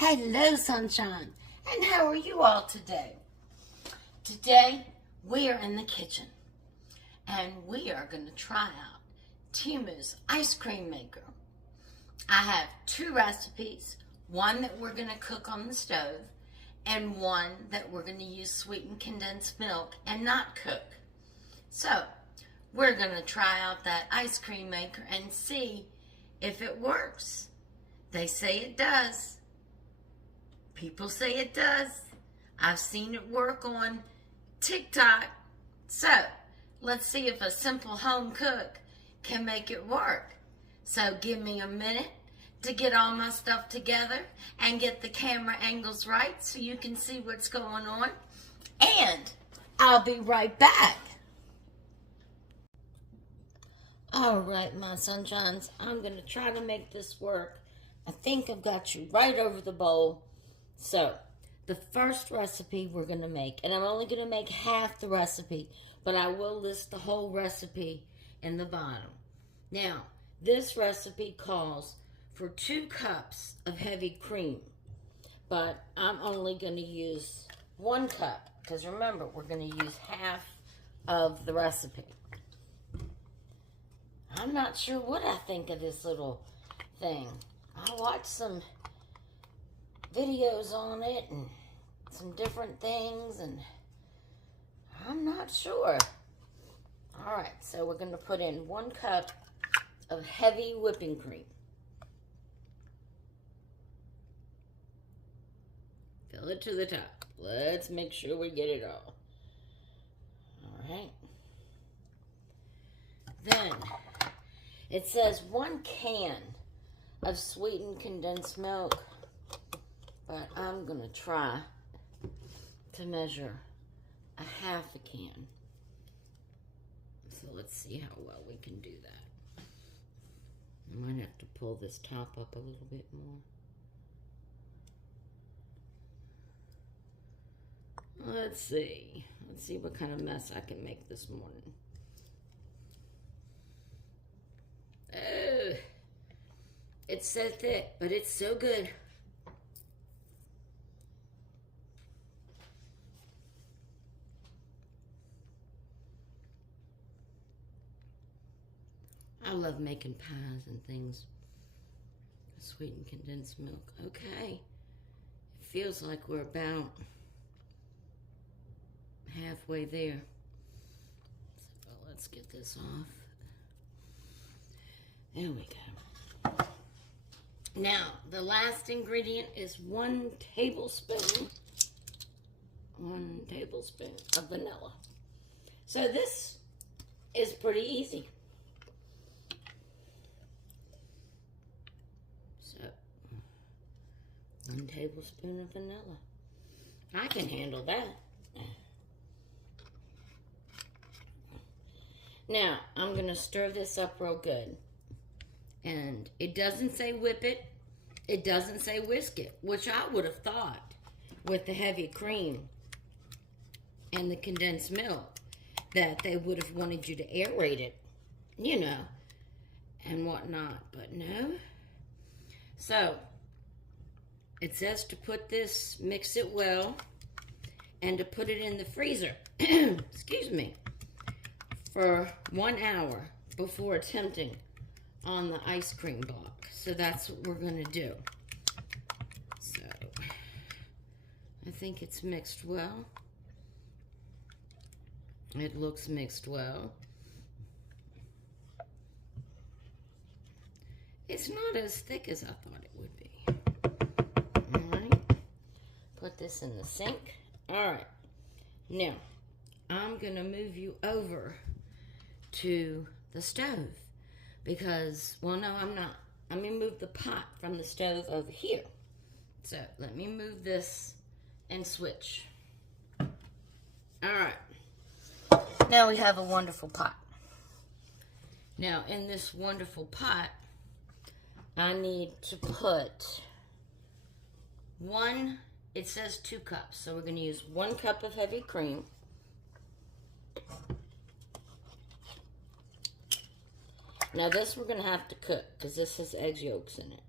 Hello, sunshine, and how are you all today? Today, we are in the kitchen, and we are going to try out Temu's ice cream maker. I have two recipes, one that we're going to cook on the stove, and one that we're going to use sweetened condensed milk and not cook. So, we're going to try out that ice cream maker and see if it works. They say it does. People say it does. I've seen it work on TikTok. So, let's see if a simple home cook can make it work. So, give me a minute to get all my stuff together and get the camera angles right so you can see what's going on. And I'll be right back. All right, my sunshines, I'm going to try to make this work. I think I've got you right over the bowl. So, the first recipe we're going to make, and I'm only going to make half the recipe, but I will list the whole recipe in the bottom. Now, this recipe calls for 2 cups of heavy cream, but I'm only going to use 1 cup, because remember, we're going to use half of the recipe. I'm not sure what I think of this little thing. I watched some videos on it and some different things, and I'm not sure. All right, so we're going to put in 1 cup of heavy whipping cream. Fill it to the top. Let's make sure we get it all. All right. Then it says 1 can of sweetened condensed milk, but I'm going to try to measure a half a can. So let's see how well we can do that. I might have to pull this top up a little bit more. Let's see. Let's see what kind of mess I can make this morning. Oh, it's so thick, but it's so good. I love making pies and things. Sweetened condensed milk. Okay. It feels like we're about halfway there. So let's get this off. There we go. Now, the last ingredient is 1 tablespoon. 1 tablespoon of vanilla. So this is pretty easy. So, 1 tablespoon of vanilla. I can handle that. Now, I'm going to stir this up real good. And it doesn't say whip it. It doesn't say whisk it, which I would have thought with the heavy cream and the condensed milk that they would have wanted you to aerate it, you know, and whatnot. But no. So, it says to put this, mix it well, and to put it in the freezer, excuse me, for 1 hour before attempting on the ice cream block. So that's what we're going to do. So, I think it's mixed well. It looks mixed well. It's not as thick as I thought it would be. Alright. Put this in the sink. Alright. Now, I'm going to move you over to the stove. Because, well, no, I'm not. Let me move the pot from the stove over here. So, let me move this and switch. Alright. Now we have a wonderful pot. Now, in this wonderful pot, I need to put 1, it says 2 cups. So, we're going to use 1 cup of heavy cream. Now this we're going to have to cook because this has egg yolks in it.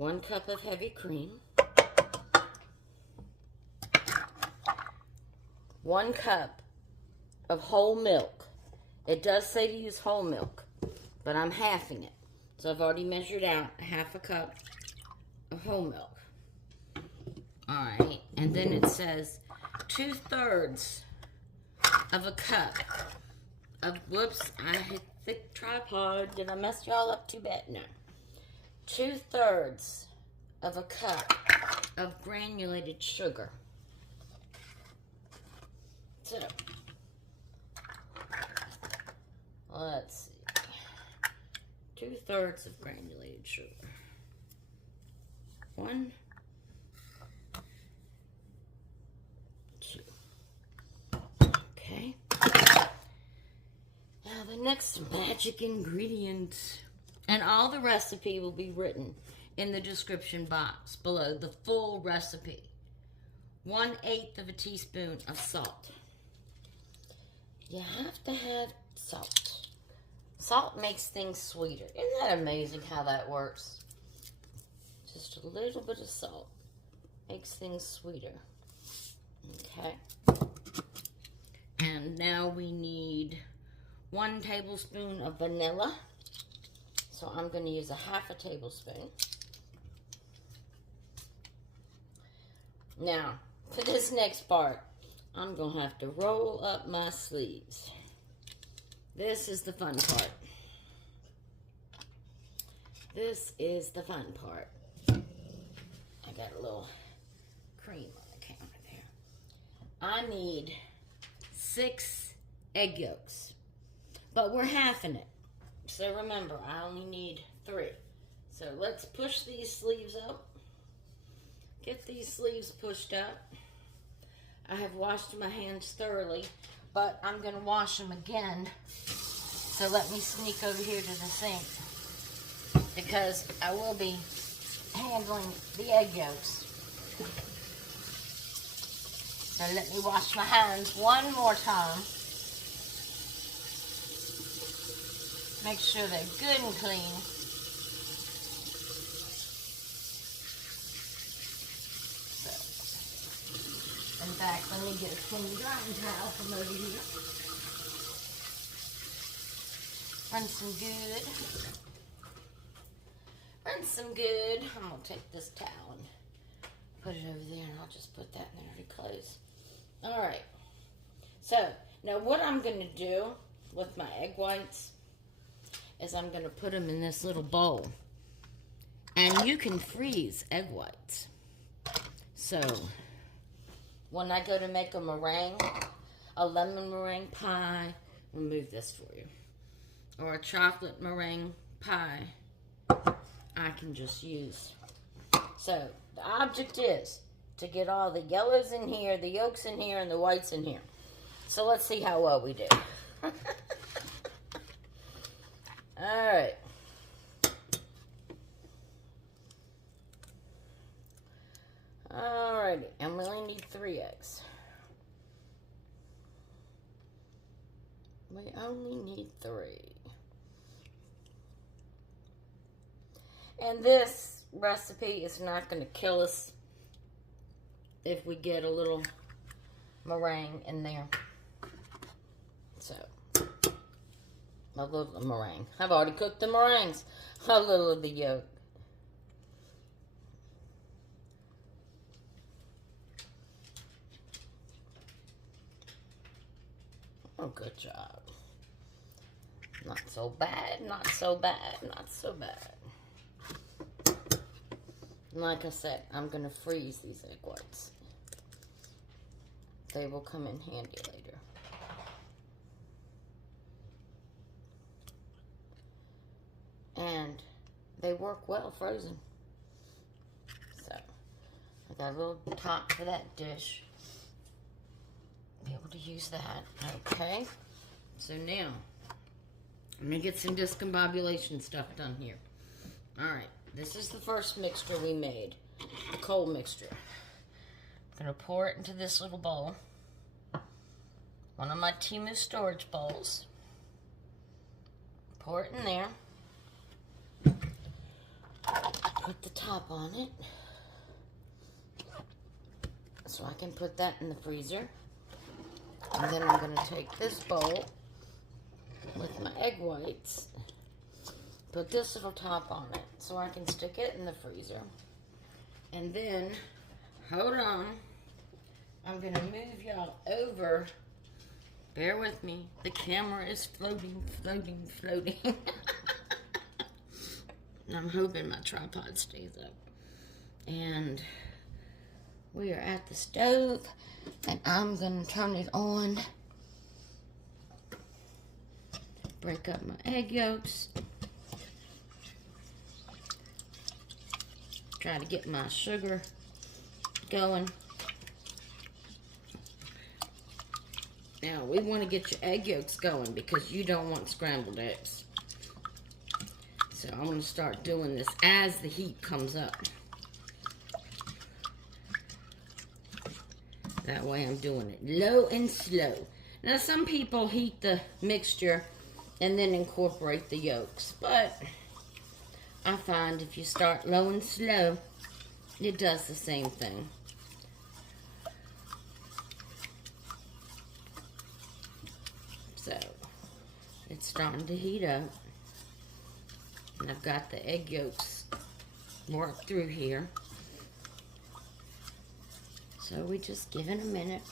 1 cup of heavy cream, 1 cup of whole milk. It does say to use whole milk, but I'm halving it. So I've already measured out 1/2 cup of whole milk. Alright, and then it says 2/3 of a cup of, whoops, I hit the tripod. Did I mess y'all up too bad? No. 2/3 of a cup of granulated sugar. So, let's see. 2/3 of granulated sugar. 1, 2. Okay. Now the next magic ingredient, and all the recipe will be written in the description box below, the full recipe. 1/8 of a teaspoon of salt. You have to have salt. Salt makes things sweeter. Isn't that amazing how that works? Just a little bit of salt makes things sweeter. Okay. And now we need 1 tablespoon of vanilla. So I'm going to use 1/2 tablespoon. Now, for this next part, I'm going to have to roll up my sleeves. This is the fun part. This is the fun part. I got a little cream on the counter there. I need 6 egg yolks, but we're halving it. So remember, I only need 3. So let's push these sleeves up. Get these sleeves pushed up. I have washed my hands thoroughly, but I'm going to wash them again. So let me sneak over here to the sink, because I will be handling the egg yolks. So let me wash my hands one more time. Make sure they're good and clean. So, in fact, let me get a clean drying towel from over here. Rinse them good. Rinse them good. I'm going to take this towel and put it over there, and I'll just put that in there to close. Alright. So, now what I'm going to do with my egg whites is I'm going to put them in this little bowl. And you can freeze egg whites. So, when I go to make a meringue, a lemon meringue pie, I'll move this for you, or a chocolate meringue pie, I can just use. So, the object is to get all the yellows in here, the yolks in here, and the whites in here. So, let's see how well we do. Alright. Alrighty, and we only need 3 eggs. We only need 3. And this recipe is not going to kill us if we get a little meringue in there. So, a little meringue. I've already cooked the meringues. A little of the yolk. Oh, good job. Not so bad, not so bad, not so bad. And like I said, I'm going to freeze these egg whites. They will come in handy later. And they work well frozen. So, I got a little top for that dish. Be able to use that. Okay. So now, I'm going to get some discombobulation stuff done here. Alright. This is the first mixture we made. The cold mixture. I'm going to pour it into this little bowl. One of my Temu storage bowls. Pour it in there. put the top on it so I can put that in the freezer. And then I'm going to take this bowl with my egg whites, put this little top on it so I can stick it in the freezer. And then, hold on, I'm going to move y'all over. Bear with me. The camera is floating, floating, floating. And I'm hoping my tripod stays up. And we are at the stove, and I'm going to turn it on. Break up my egg yolks. Try to get my sugar going. Now, we want to get your egg yolks going because you don't want scrambled eggs. So I'm going to start doing this as the heat comes up. That way I'm doing it low and slow. Now, some people heat the mixture and then incorporate the yolks. But I find if you start low and slow, it does the same thing. So, it's starting to heat up. And I've got the egg yolks worked through here. So we just give it a minute.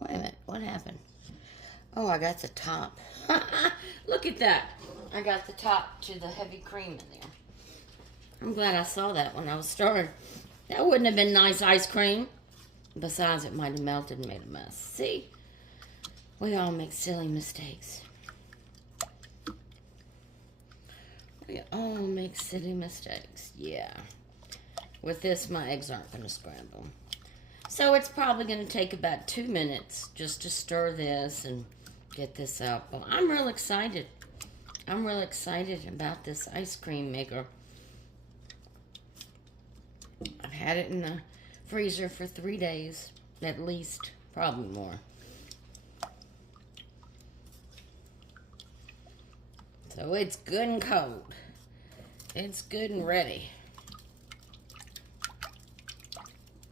Wait a minute, what happened? Oh, I got the top. Look at that. I got the top to the heavy cream in there. I'm glad I saw that when I was starting. That wouldn't have been nice ice cream. Besides, it might have melted and made a mess. See? We all make silly mistakes. We all make silly mistakes. Yeah. With this, my eggs aren't going to scramble. So it's probably going to take about 2 minutes just to stir this and get this out. Well, I'm real excited. I'm real excited about this ice cream maker. I've had it in the freezer for 3 days, at least, probably more. So it's good and cold. It's good and ready.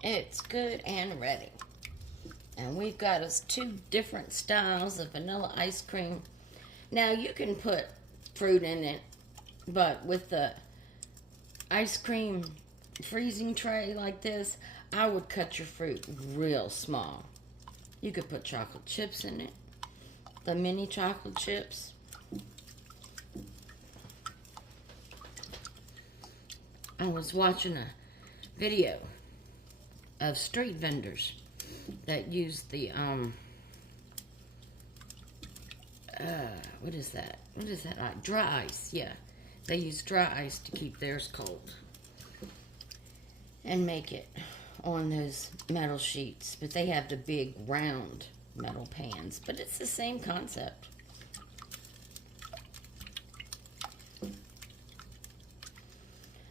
It's good and ready. And we've got us 2 different styles of vanilla ice cream. Now, you can put fruit in it, but with the ice cream freezing tray like this, I would cut your fruit real small. You could put chocolate chips in it, the mini chocolate chips. I was watching a video of street vendors that use the what is that like? Dry ice. Yeah, they use dry ice to keep theirs cold and make it on those metal sheets. But they have the big round metal pans, but it's the same concept.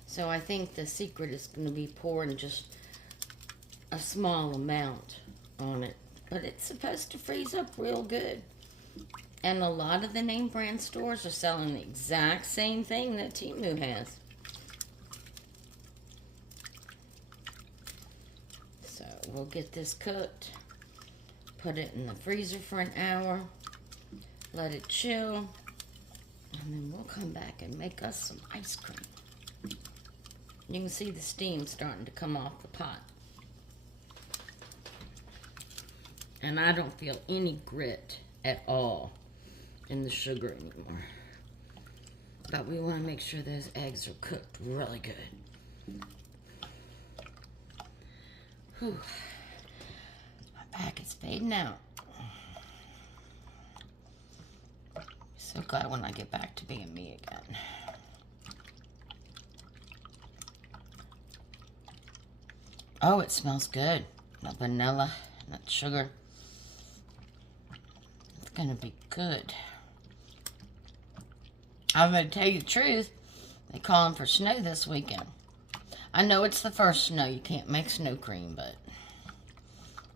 So I think the secret is going to be pouring just a small amount on it, but it's supposed to freeze up real good. And a lot of the name brand stores are selling the exact same thing that Temu has. So we'll get this cooked, put it in the freezer for an hour, let it chill, and then we'll come back and make us some ice cream. You can see the steam starting to come off the pot. And I don't feel any grit at all in the sugar anymore. But we want to make sure those eggs are cooked really good. Whew. My back is fading out. So glad when I get back to being me again. Oh, it smells good. The vanilla and that sugar. It's gonna be good. I'm gonna tell you the truth. They're calling for snow this weekend. I know it's the first snow. You can't make snow cream, but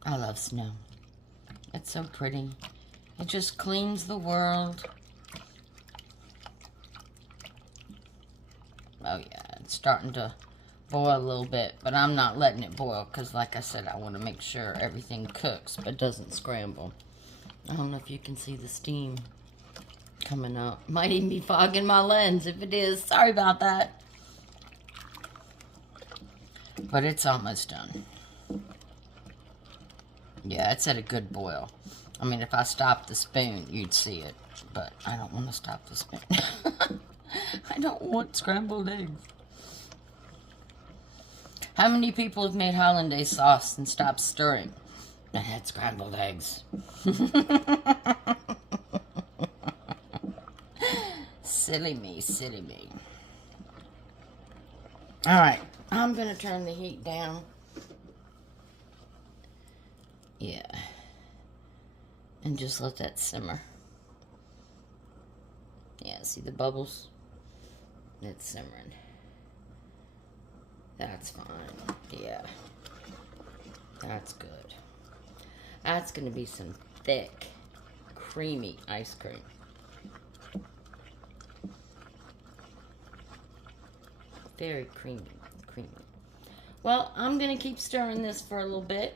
I love snow. It's so pretty. It just cleans the world. Oh yeah, it's starting to boil a little bit, but I'm not letting it boil because, like I said, I want to make sure everything cooks but doesn't scramble. I don't know if you can see the steam coming up. Might even be fogging my lens. If it is, sorry about that. But it's almost done. Yeah, it's at a good boil. I mean, if I stopped the spoon, you'd see it. But I don't want to stop the spoon. I don't want scrambled eggs. How many people have made hollandaise sauce and stopped stirring and had scrambled eggs? Silly me, silly me. Alright, I'm going to turn the heat down. Yeah. And just let that simmer. Yeah, see the bubbles? It's simmering. That's fine. Yeah. That's good. That's going to be some thick, creamy ice cream. Very creamy. Well, I'm going to keep stirring this for a little bit.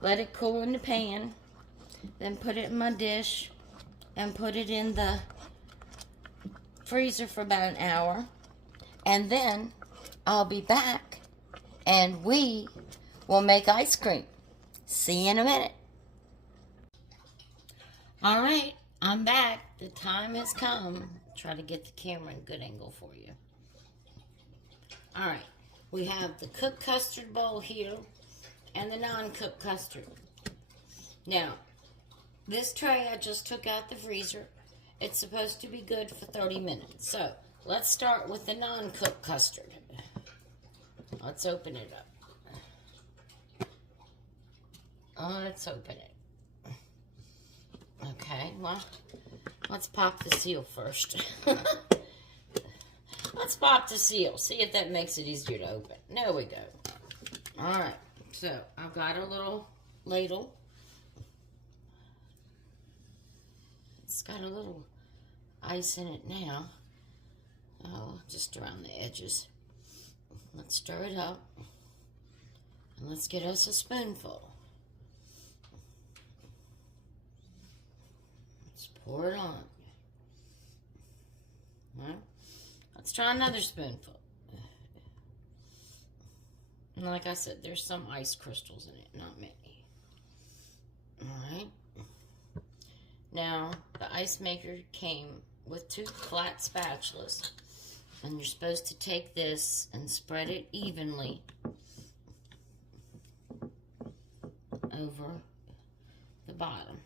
Let it cool in the pan. Then put it in my dish. And put it in the freezer for about an hour. And then I'll be back. And we will make ice cream. See you in a minute. Alright, I'm back. The time has come. Try to get the camera in a good angle for you. Alright, we have the cooked custard bowl here and the non-cooked custard. Now, this tray I just took out the freezer. It's supposed to be good for 30 minutes. So, let's start with the non-cooked custard. Let's open it up. Let's open it. Okay, well, let's pop the seal first. Let's pop the seal. See if that makes it easier to open. There we go. Alright, so I've got a little ladle. It's got a little ice in it now. Oh, just around the edges. Let's stir it up. And let's get us a spoonful. Let's pour it on. Alright. Let's try another spoonful. And like I said, there's some ice crystals in it, not many. Alright. Now, the ice maker came with 2 flat spatulas. And you're supposed to take this and spread it evenly over the bottom.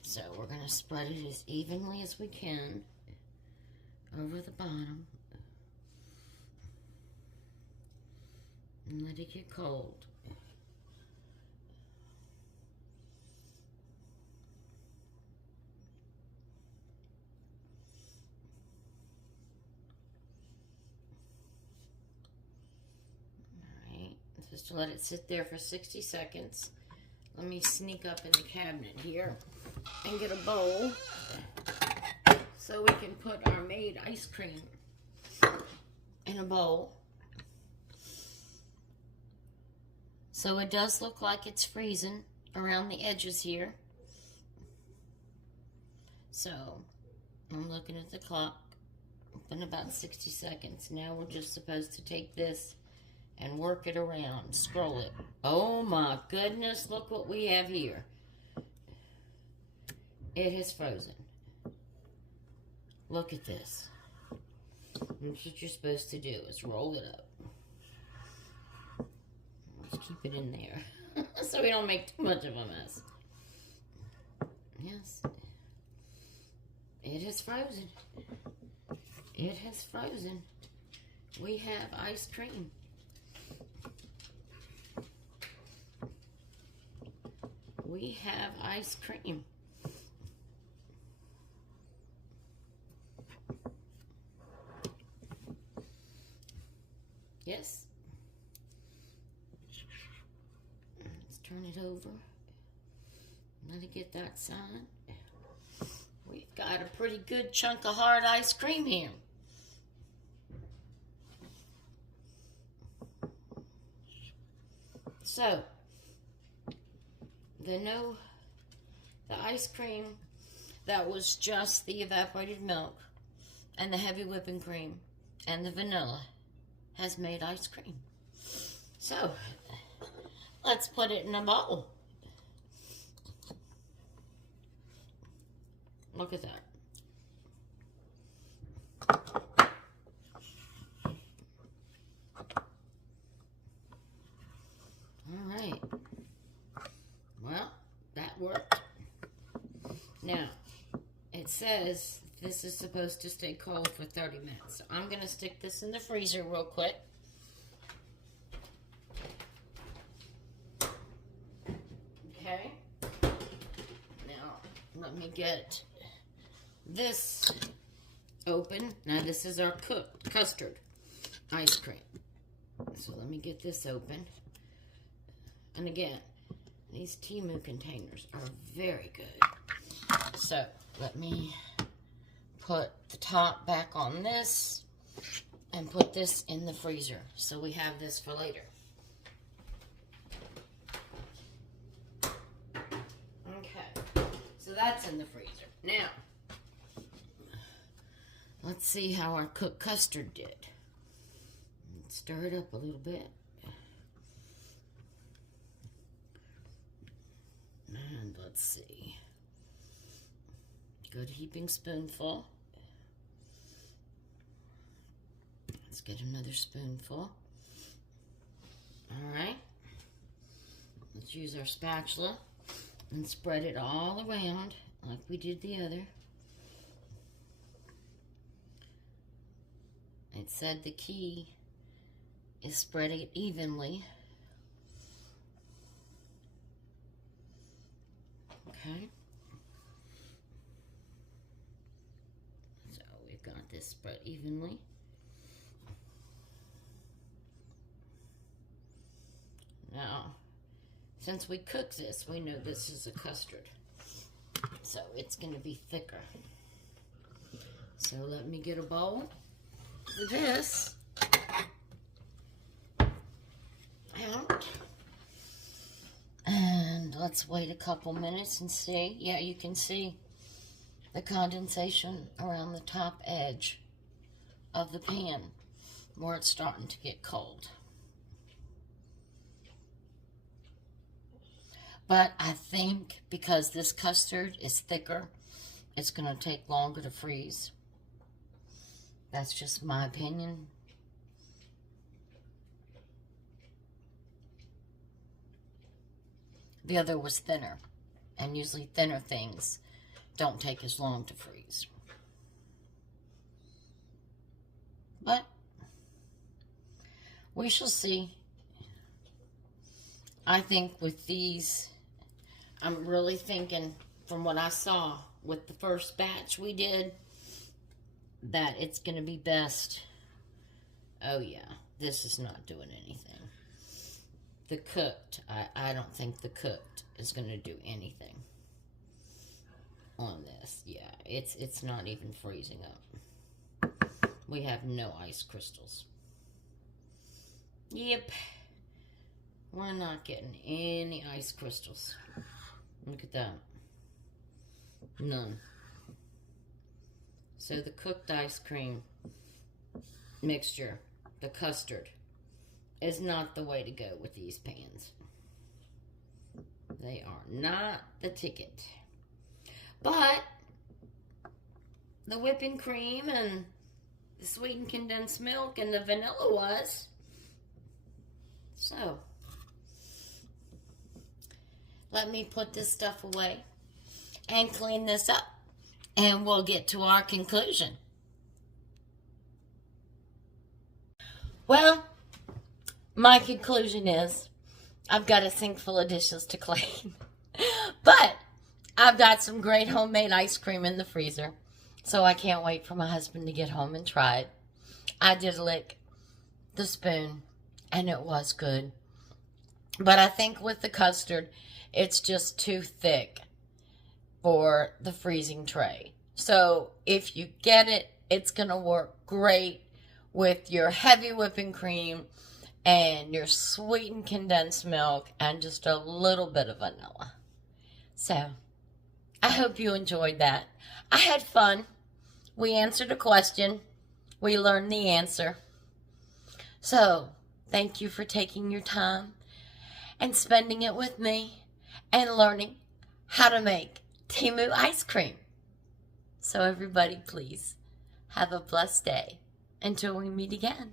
So we're going to spread it as evenly as we can over the bottom and let it get cold. Alright, I'm supposed to let it sit there for 60 seconds. Let me sneak up in the cabinet here and get a bowl so we can put our made ice cream in a bowl. So it does look like it's freezing around the edges here. So I'm looking at the clock. In about 60 seconds. Now we're just supposed to take this and work it around. Scroll it. Oh my goodness, look what we have here. It has frozen. Look at this. That's what you're supposed to do, is roll it up. Let's keep it in there so we don't make too much of a mess. Yes. It has frozen. It has frozen. We have ice cream. We have ice cream. Yes. Let's turn it over. Let it get that side. We've got a pretty good chunk of hard ice cream here. So, the ice cream that was just the evaporated milk and the heavy whipping cream and the vanilla has made ice cream. So, let's put it in a bowl. Look at that. All right. Well, that worked. Now, it says this is supposed to stay cold for 30 minutes. So I'm going to stick this in the freezer real quick. Okay. Now, let me get this open. Now, this is our cooked custard ice cream. So let me get this open. And again, these Temu containers are very good. So let me put the top back on this and put this in the freezer so we have this for later. Okay, so that's in the freezer. Now, let's see how our cooked custard did. Stir it up a little bit. And let's see. Good heaping spoonful. Let's get another spoonful. Alright. Let's use our spatula and spread it all around like we did the other. It said the key is spread it evenly. Okay. So we've got this spread evenly. Now, since we cooked this, we know this is a custard. So it's going to be thicker. So let me get a bowl for this. Out. And let's wait a couple minutes and see. Yeah, you can see the condensation around the top edge of the pan where it's starting to get cold. But I think because this custard is thicker, it's going to take longer to freeze. That's just my opinion. The other was thinner, and usually thinner things don't take as long to freeze. But we shall see. I think with these, I'm really thinking from what I saw with the first batch we did, that it's going to be best. Oh yeah, this is not doing anything. The cooked, I don't think the cooked is going to do anything on this. Yeah, it's not even freezing up. We have no ice crystals. Yep. We're not getting any ice crystals. Look at that. None. So the cooked ice cream mixture, the custard, is not the way to go with these pans. They are not the ticket. But the whipping cream and the sweetened condensed milk and the vanilla was. So, let me put this stuff away and clean this up, and we'll get to our conclusion. Well, my conclusion is I've got a sink full of dishes to clean. But I've got some great homemade ice cream in the freezer, so I can't wait for my husband to get home and try it. I did lick the spoon, and it was good. But I think with the custard, it's just too thick for the freezing tray. So if you get it, it's going to work great with your heavy whipping cream and your sweetened condensed milk and just a little bit of vanilla. So I hope you enjoyed that. I had fun. We answered a question. We learned the answer. So thank you for taking your time and spending it with me and learning how to make Temu ice cream. So everybody, please have a blessed day until we meet again.